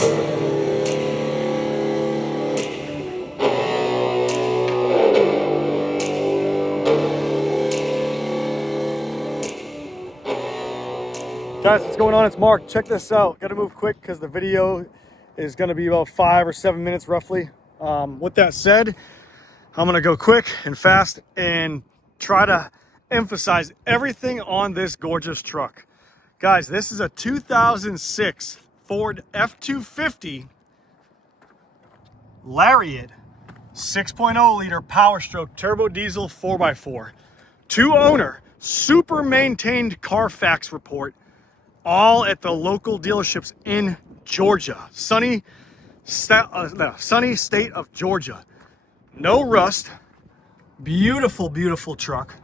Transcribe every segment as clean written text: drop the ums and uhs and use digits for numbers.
Guys, what's going on? It's Mark. Check this out. Got to move quick because the video is going to be about 5 or 7 minutes roughly. With that said, I'm going to go quick and fast and try to emphasize everything on this gorgeous truck. Guys, this is a 2006 Ford F-250 LARIAT 6.0 liter Powerstroke turbo diesel 4x4. 2-owner, super maintained Carfax report. All at the local dealerships in Georgia. Sunny state of Georgia. No rust. Beautiful, beautiful truck.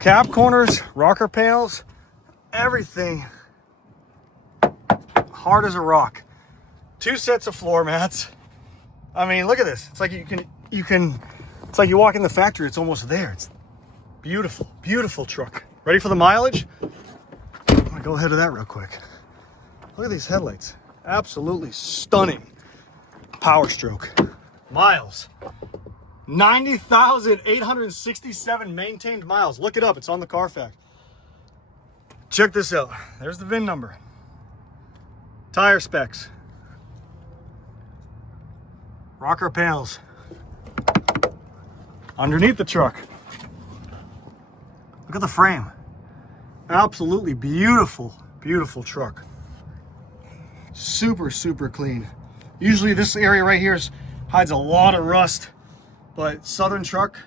Cab corners, rocker panels, everything hard as a rock. 2 sets of floor mats. I mean, look at this. It's like it's like you walk in the factory, it's almost there. It's beautiful, beautiful truck. Ready for the mileage? I'm gonna go ahead to that real quick. Look at these headlights. Absolutely stunning. Powerstroke. Miles. 90,867 maintained miles. Look it up. It's on the Carfax. Check this out. There's the VIN number. Tire specs. Rocker panels. Underneath the truck. Look at the frame. Absolutely beautiful, beautiful truck. Super, super clean. Usually this area right here hides a lot of rust, but Southern truck,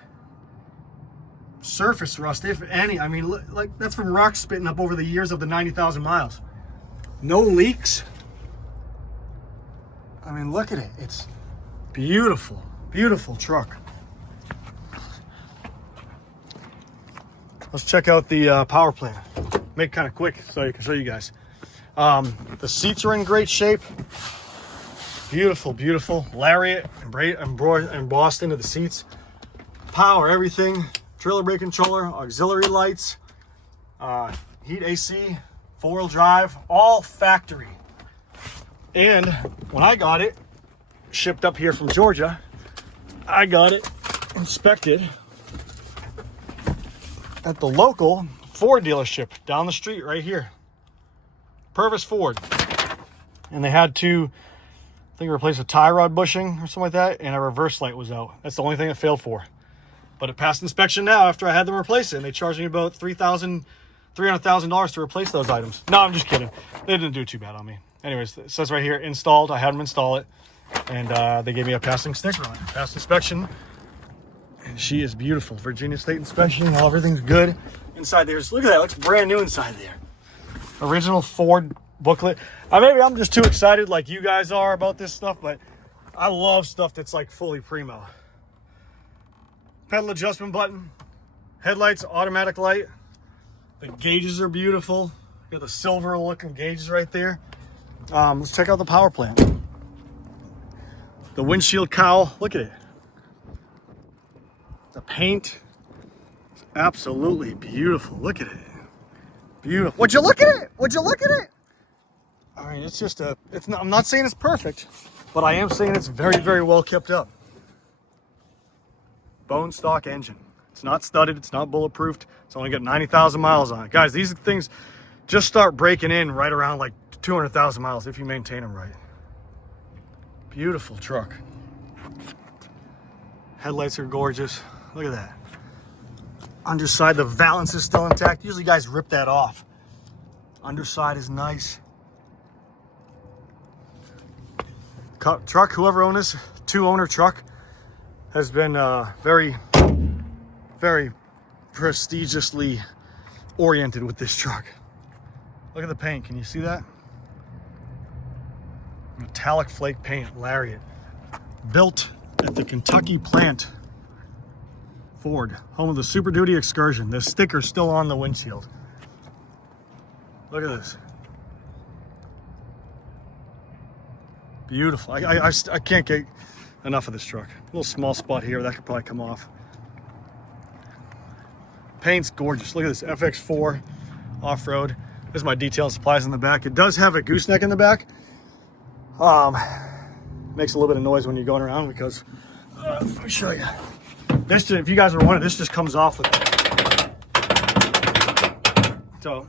surface rust, if any. I mean, like that's from rocks spitting up over the years of the 90,000 miles. No leaks. I mean, look at it. It's beautiful, beautiful truck. Let's check out the power plant. Make it kind of quick so I can show you guys. The seats are in great shape. Beautiful, beautiful. Lariat embossed into the seats. Power, everything. Trailer brake controller, auxiliary lights, heat AC, 4-wheel drive, all factory. And when I got it, shipped up here from Georgia, I got it inspected at the local Ford dealership down the street right here. Purvis Ford. And they had to, I think, replace a tie rod bushing or something like that, and a reverse light was out. That's the only thing it failed for. But it passed inspection now after I had them replace it, and they charged me about $300,000 to replace those items. No, I'm just kidding. They didn't do too bad on me. Anyways, it says right here, installed. I had them install it, and they gave me a passing sticker on it. Passed inspection. And she is beautiful. Virginia State inspection, everything's good. Inside there's, look at that, it looks brand new inside there. Original Ford booklet. Maybe I'm just too excited like you guys are about this stuff, but I love stuff that's like fully primo. Pedal adjustment button. Headlights, automatic light. The gauges are beautiful. You got the silver looking gauges right there. Let's check out the power plant. The windshield cowl, look at it. The paint is absolutely beautiful. Look at it. Beautiful. Would you look at it? Would you look at it? I mean, it's just I'm not saying it's perfect, but I am saying it's very, very well kept up. Bone stock engine. It's not studded. It's not bulletproofed. It's only got 90,000 miles on it. Guys, these things just start breaking in right around like 200,000 miles if you maintain them right. Beautiful truck. Headlights are gorgeous. Look at that. Underside, the valance is still intact. Usually guys rip that off. Underside is nice. Truck, whoever owned this, 2-owner truck, has been very, very prestigiously oriented with this truck. Look at the paint. Can you see that? Metallic flake paint, Lariat. Built at the Kentucky plant. Ford, home of the Super Duty Excursion. The sticker's still on the windshield. Look at this. Beautiful. I can't get enough of this truck. A little small spot here that could probably come off. Paint's gorgeous. Look at this FX4 off-road. This is my detail and supplies in the back. It does have a gooseneck in the back. Makes a little bit of noise when you're going around because, let me show you. This, if you guys are wondering, this just comes off with, so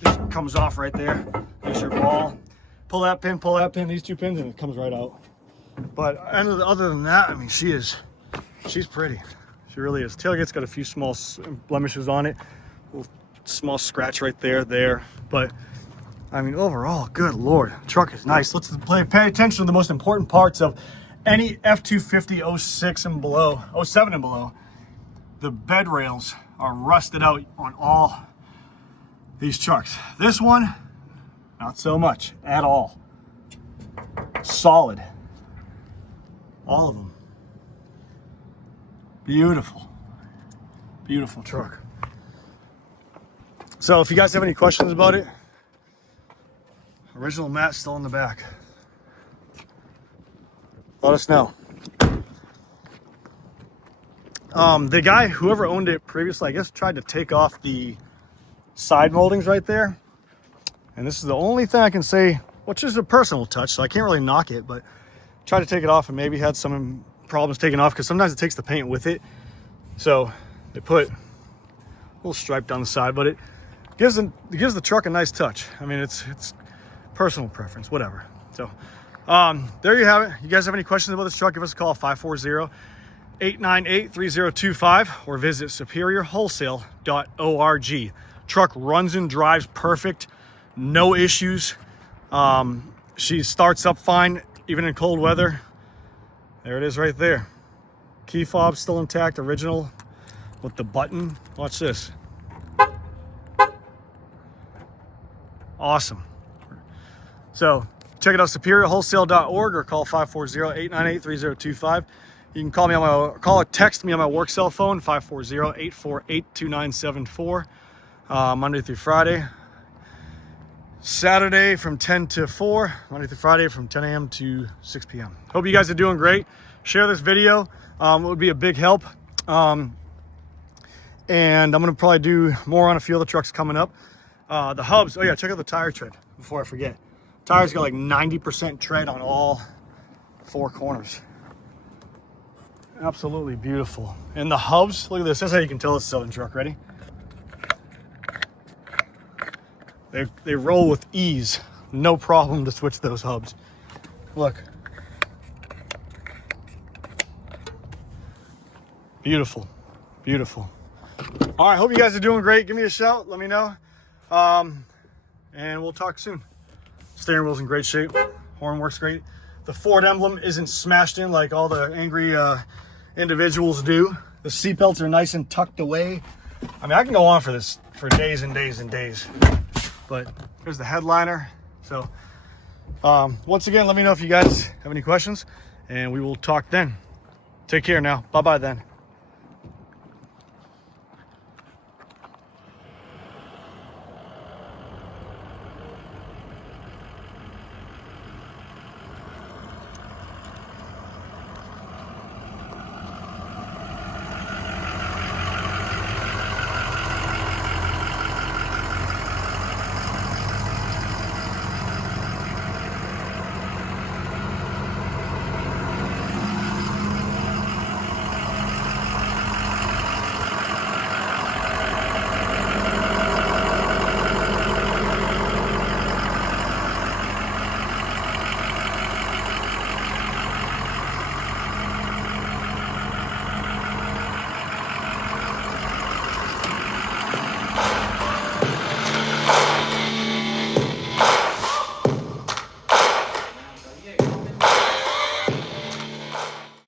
this comes off right there. There's your ball. Pull that pin, these two pins, and it comes right out. But other than that, I mean, she's pretty. She really is. Tailgate's got a few small blemishes on it. A little small scratch right there. But I mean, overall, good Lord, the truck is nice. Let's pay attention to the most important parts of any F-250 06 and below, 07 and below. The bed rails are rusted out on all these trucks. This one, not so much at all. Solid. All of them. Beautiful. Beautiful truck. So if you guys have any questions about it, original mat still in the back. Let us know. The guy, whoever owned it previously, I guess tried to take off the side moldings right there. And this is the only thing I can say, which is a personal touch, so I can't really knock it, but tried to take it off and maybe had some problems taking off because sometimes it takes the paint with it. So they put a little stripe down the side, but it gives the truck a nice touch. I mean, it's personal preference, whatever. So there you have it. You guys have any questions about this truck, give us a call, 540-898-3025, or visit superiorwholesale.org. Truck runs and drives perfect, no issues. She starts up fine even in cold weather. There it is right there. Key fob still intact, original with the button. Watch this. Awesome. So check it out, superiorwholesale.org, or call 540-898-3025. You can call me on or text me on my work cell phone, 540-848-2974, Monday through Friday. Saturday from 10 to 4, Monday through Friday from 10 a.m. to 6 p.m. Hope you guys are doing great. Share this video. It would be a big help. And I'm going to probably do more on a few other trucks coming up. The hubs. Oh yeah, check out the tire tread before I forget. Tires got like 90% tread on all four corners. Absolutely beautiful. And the hubs, look at this. That's how you can tell it's a Southern truck. Ready? They roll with ease. No problem to switch those hubs. Look. Beautiful. Beautiful. All right, hope you guys are doing great. Give me a shout. Let me know. And we'll talk soon. Steering wheel's in great shape. Horn works great. The Ford emblem isn't smashed in like all the angry individuals do. The seatbelts are nice and tucked away. I mean, I can go on for this for days and days and days. But here's the headliner. So once again, let me know if you guys have any questions, and we will talk then. Take care now. Bye-bye then.